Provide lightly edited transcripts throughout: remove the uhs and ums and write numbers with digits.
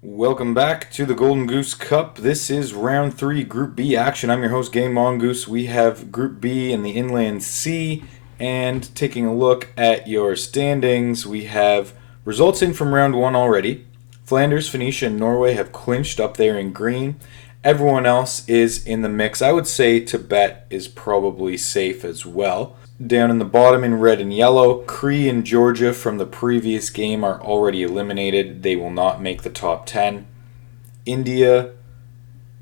Welcome back to the Golden Goose Cup. This is round 3, Group B action. I'm your host, Game Mongoose. We have Group B in the Inland Sea, and taking a look at your standings, we have results in from round 1 already. Flanders, Phoenicia, and Norway have clinched up there in green. Everyone else is in the mix. I would say Tibet is probably safe as well. Down in the bottom in red and yellow, Cree and Georgia from the previous game are already eliminated. They will not make the top 10. India,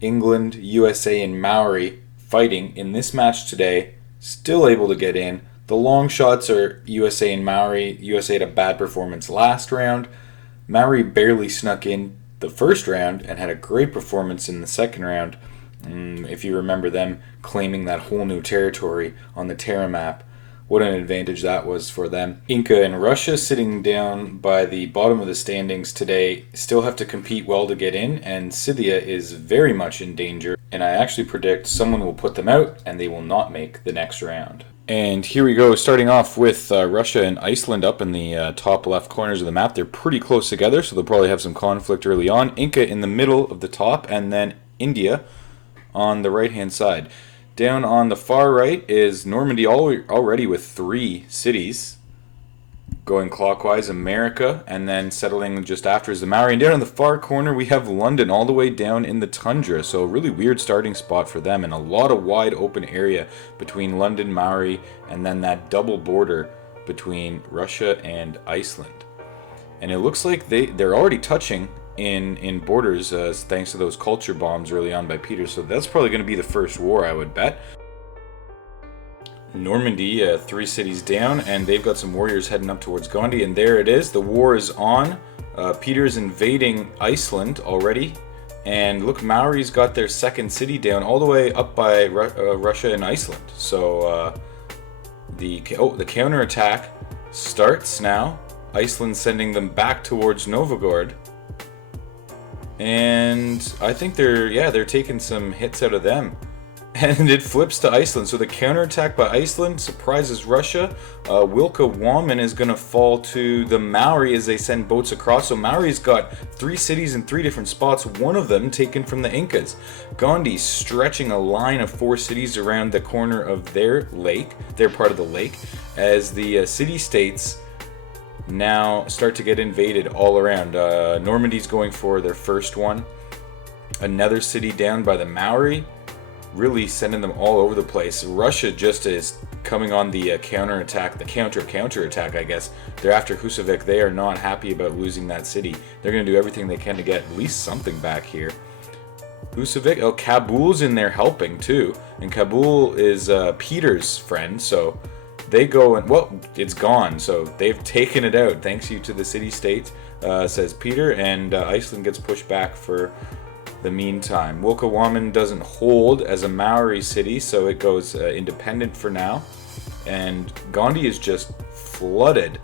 England, USA, and Maori fighting in this match today, still able to get in. The long shots are USA and Maori. USA had a bad performance last round. Maori barely snuck in the first round and had a great performance in the second round. If you remember them claiming that whole new territory on the Terra map, what an advantage that was for them. Inca and Russia, sitting down by the bottom of the standings today, still have to compete well to get in, and Scythia is very much in danger, and I actually predict someone will put them out and they will not make the next round. And here we go, starting off with Russia and Iceland up in the top left corners of the map. They're pretty close together, so they'll probably have some conflict early on. Inca in the middle of the top, and then India on the right-hand side. Down on the far right is Normandy already with 3 cities going clockwise, America, and then settling just after is the Maori. And down in the far corner we have London all the way down in the tundra, so a really weird starting spot for them and a lot of wide open area between London, Maori, and then that double border between Russia and Iceland. And it looks like they're already touching in borders thanks to those culture bombs early on by Peter, so that's probably going to be the first war, I would bet. Normandy, 3 cities down, and they've got some warriors heading up towards Gandhi, and there it is. The war is on. Peter's invading Iceland already, and look, Maori's got their second city down all the way up by Russia and Iceland. So the counterattack starts now. Iceland sending them back towards Novgorod. And I think they're taking some hits out of them. And it flips to Iceland. So the counterattack by Iceland surprises Russia. Wilka Wammen is going to fall to the Maori as they send boats across. So Maori's got 3 cities in 3 different spots, one of them taken from the Incas. Gandhi stretching a line of 4 cities around the corner of their part of the lake, as the city-states now start to get invaded all around. Normandy's going for their first one. Another city down by the Maori, really sending them all over the place. Russia just is coming on the counterattack, the counterattack, I guess. They're after Husavik. They are not happy about losing that city. They're going to do everything they can to get at least something back here. Husavik, Kabul's in there helping too, and Kabul is Peter's friend, so they go and, well, it's gone, so they've taken it out, thanks you to the city-state, says Peter, and Iceland gets pushed back for the meantime. Wilkawaman doesn't hold as a Maori city, so it goes independent for now, and Gandhi has just flooded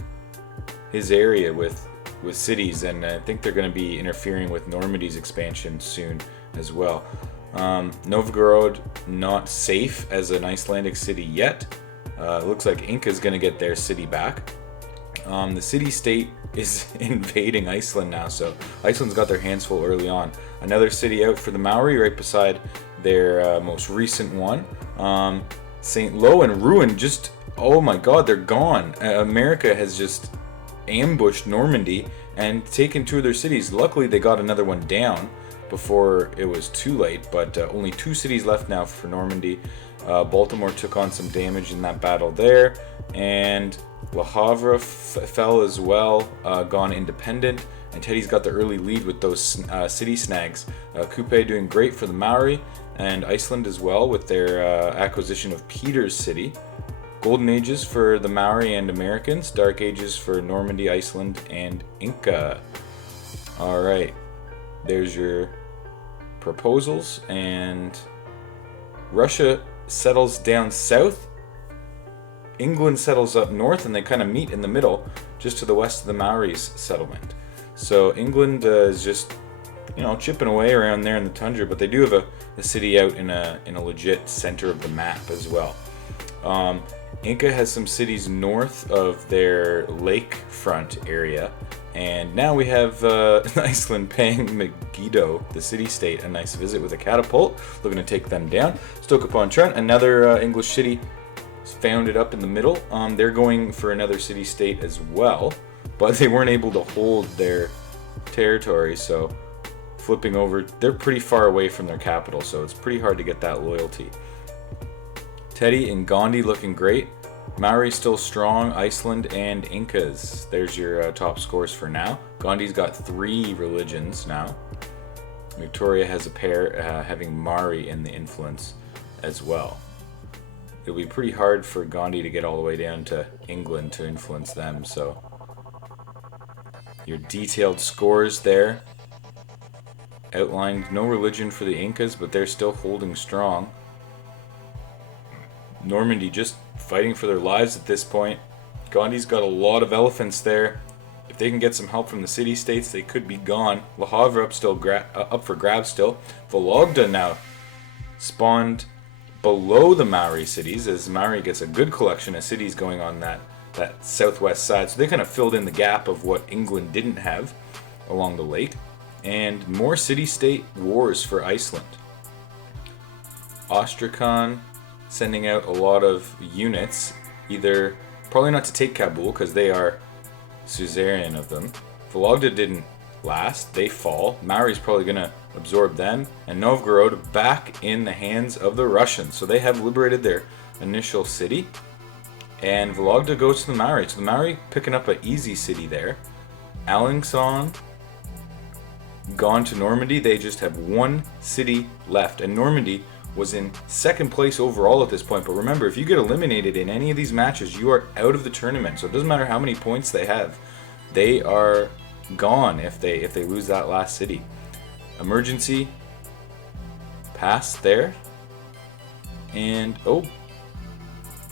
his area with cities, and I think they're going to be interfering with Normandy's expansion soon as well. Novgorod, not safe as an Icelandic city yet. Looks like Inca's going to get their city back. The city-state is invading Iceland now, so Iceland's got their hands full early on. Another city out for the Maori right beside their most recent one. St. Lo and Rouen just, oh my god, they're gone. America has just ambushed Normandy and taken 2 of their cities. Luckily, they got another one down before it was too late, but only 2 cities left now for Normandy. Baltimore took on some damage in that battle there, and Le Havre fell as well, gone independent, and Teddy's got the early lead with those city snags. Coupe doing great for the Maori, and Iceland as well with their acquisition of Peter's city. Golden Ages for the Maori and Americans, Dark Ages for Normandy, Iceland, and Inca. Alright, there's your proposals, and Russia settles down south, England settles up north, and they kind of meet in the middle just to the west of the Maori's settlement. So England is just, chipping away around there in the tundra, but they do have a city out in a legit center of the map as well. Inca has some cities north of their lakefront area, And now we have Iceland paying Megiddo, the city-state, a nice visit with a catapult, looking to take them down. Stoke-upon-Trent, another English city founded up in the middle. They're going for another city-state as well, but they weren't able to hold their territory, so flipping over, they're pretty far away from their capital, so it's pretty hard to get that loyalty. Teddy and Gandhi looking great. Maori still strong, Iceland and Incas. There's your top scores for now. Gandhi's got 3 religions now. Victoria has a pair, having Maori in the influence as well. It'll be pretty hard for Gandhi to get all the way down to England to influence them, so your detailed scores there outlined. No religion for the Incas, but they're still holding strong. Normandy just fighting for their lives at this point. Gandhi's got a lot of elephants there. If they can get some help from the city-states, they could be gone. Le Havre up for grabs still. Vologda now spawned below the Maori cities, as Maori gets a good collection of cities going on that southwest side. So they kind of filled in the gap of what England didn't have along the lake. And more city-state wars for Iceland. Ostrakhan sending out a lot of units, either probably not to take Kabul because they are suzerain of them. Vologda didn't last, they fall. Maori's probably going to absorb them, and Novgorod back in the hands of the Russians. So they have liberated their initial city, and Vologda goes to the Maori. So the Maori picking up an easy city there. Alençon gone to Normandy. They just have 1 city left, and Normandy was in 2nd place overall at this point. But remember, if you get eliminated in any of these matches, you are out of the tournament. So it doesn't matter how many points they have. They are gone if they lose that last city. Emergency pass there. And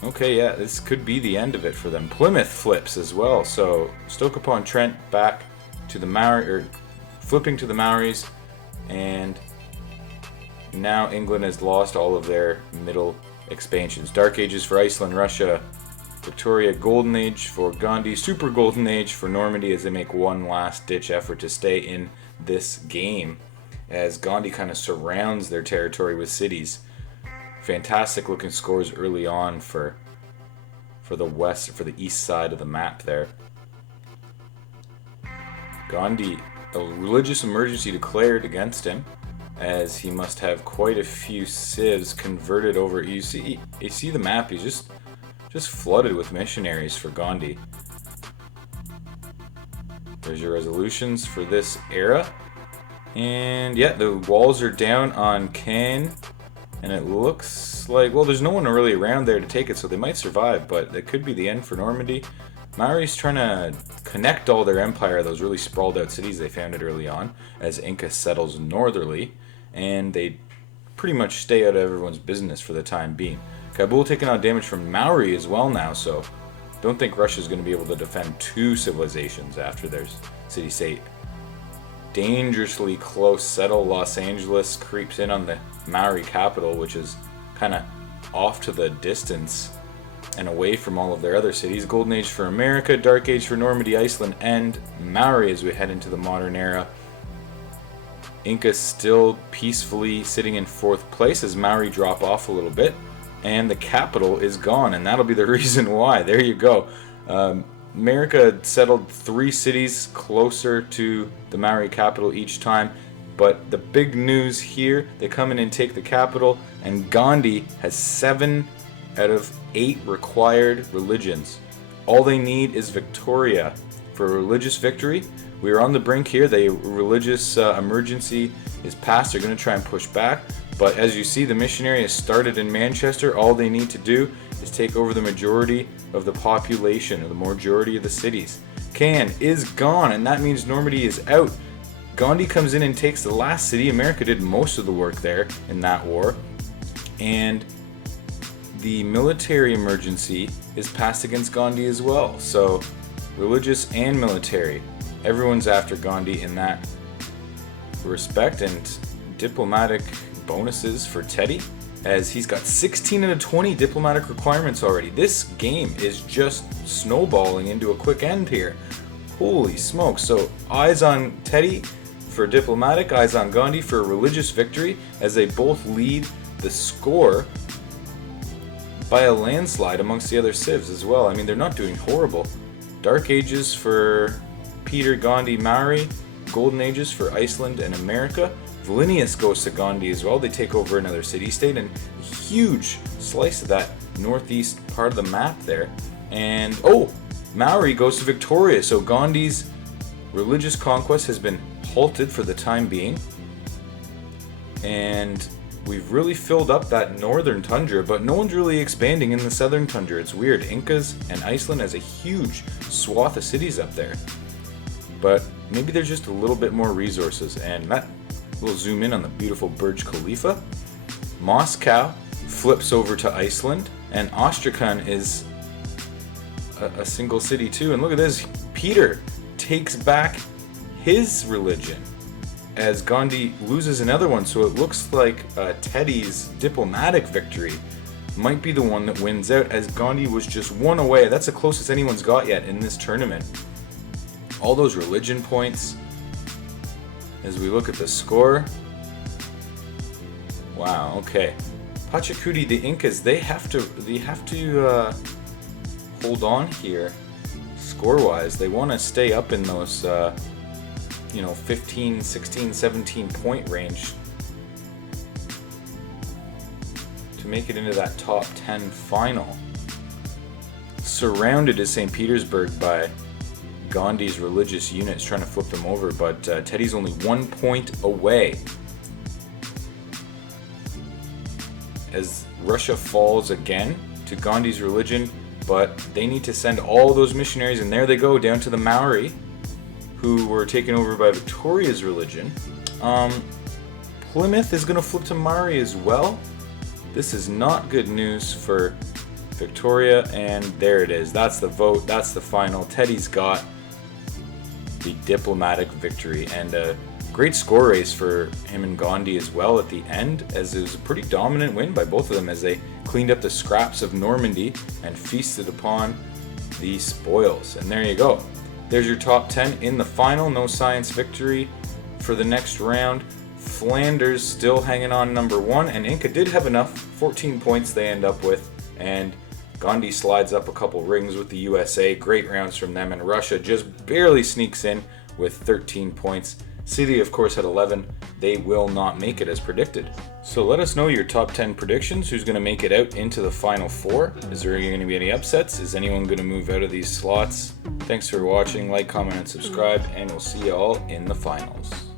okay, yeah, this could be the end of it for them. Plymouth flips as well. So Stoke-upon-Trent back to the Maori, or flipping to the Maoris, and now England has lost all of their middle expansions. Dark Ages for Iceland, Russia, Victoria, Golden Age for Gandhi, Super Golden Age for Normandy as they make one last ditch effort to stay in this game, as Gandhi kind of surrounds their territory with cities. Fantastic looking scores early on for the west, for the east side of the map there. Gandhi, a religious emergency declared against him, as he must have quite a few civs converted over. You see the map, he's just flooded with missionaries for Gandhi. There's your resolutions for this era. And yeah, the walls are down on Caen, and it looks like, well, there's no one really around there to take it, so they might survive, but it could be the end for Normandy. Maori's trying to connect all their empire, those really sprawled out cities they founded early on, as Inca settles northerly, and they pretty much stay out of everyone's business for the time being. Kabul taking on damage from Maori as well now, so don't think Russia's going to be able to defend 2 civilizations after their city-state. Dangerously close settle. Los Angeles creeps in on the Maori capital, which is kind of off to the distance and away from all of their other cities. Golden Age for America, Dark Age for Normandy, Iceland, and Maori as we head into the modern era. Inca still peacefully sitting in 4th place as Maori drop off a little bit, and the capital is gone, and that'll be the reason why. There you go. America settled 3 cities closer to the Maori capital each time, but the big news here, they come in and take the capital, and Gandhi has 7 out of 8 required religions. All they need is Victoria for a religious victory. We are on the brink here. The religious emergency is passed. They're going to try and push back, but as you see, the missionary has started in Manchester. All they need to do is take over the majority of the population, or the majority of the cities. Caen is gone, and that means Normandy is out. Gandhi comes in and takes the last city. America did most of the work there in that war, and the military emergency is passed against Gandhi as well. So religious and military, everyone's after Gandhi in that respect. And diplomatic bonuses for Teddy, as he's got 16 out of 20 diplomatic requirements already. This game is just snowballing into a quick end here. Holy smokes. So eyes on Teddy for diplomatic, eyes on Gandhi for religious victory, as they both lead the score by a landslide amongst the other civs as well. I mean, they're not doing horrible. Dark Ages for Peter, Gandhi, Maori. Golden Ages for Iceland and America. Vilnius goes to Gandhi as well. They take over another city-state, and a huge slice of that northeast part of the map there. And, oh, Maori goes to Victoria. So Gandhi's religious conquest has been halted for the time being. And we've really filled up that northern tundra, but no one's really expanding in the southern tundra. It's weird. Incas and Iceland has a huge swath of cities up there. But maybe there's just a little bit more resources, and that we'll zoom in on the beautiful Burj Khalifa. Moscow flips over to Iceland, and Astrakhan is a single city too. And look at this, Peter takes back his religion as Gandhi loses another one. So it looks like Teddy's diplomatic victory might be the one that wins out, as Gandhi was just one away. That's the closest anyone's got yet in this tournament. All those religion points as we look at the score. Wow, okay. Pachacuti, the Incas, they have to hold on here score-wise. They want to stay up in those 15, 16, 17 point range to make it into that top 10 final. Surrounded is St. Petersburg by Gandhi's religious units trying to flip them over, but Teddy's only 1 point away as Russia falls again to Gandhi's religion, but they need to send all those missionaries, and there they go down to the Maori, who were taken over by Victoria's religion. Plymouth is going to flip to Maori as well. This is not good news for Victoria, and there it is. That's the vote. That's the final. Teddy's got the diplomatic victory, and a great score race for him and Gandhi as well at the end, as it was a pretty dominant win by both of them as they cleaned up the scraps of Normandy and feasted upon the spoils. And there you go. There's your top 10 in the final. No science victory for the next round. Flanders still hanging on number 1, and Inca did have enough. 14 points they end up with, and Gandhi slides up a couple rings with the USA. Great rounds from them, and Russia just barely sneaks in with 13 points. City, of course, had 11. They will not make it as predicted. So let us know your top 10 predictions. Who's going to make it out into the final 4? Is there going to be any upsets? Is anyone going to move out of these slots? Thanks for watching. Like, comment, and subscribe, and we'll see you all in the finals.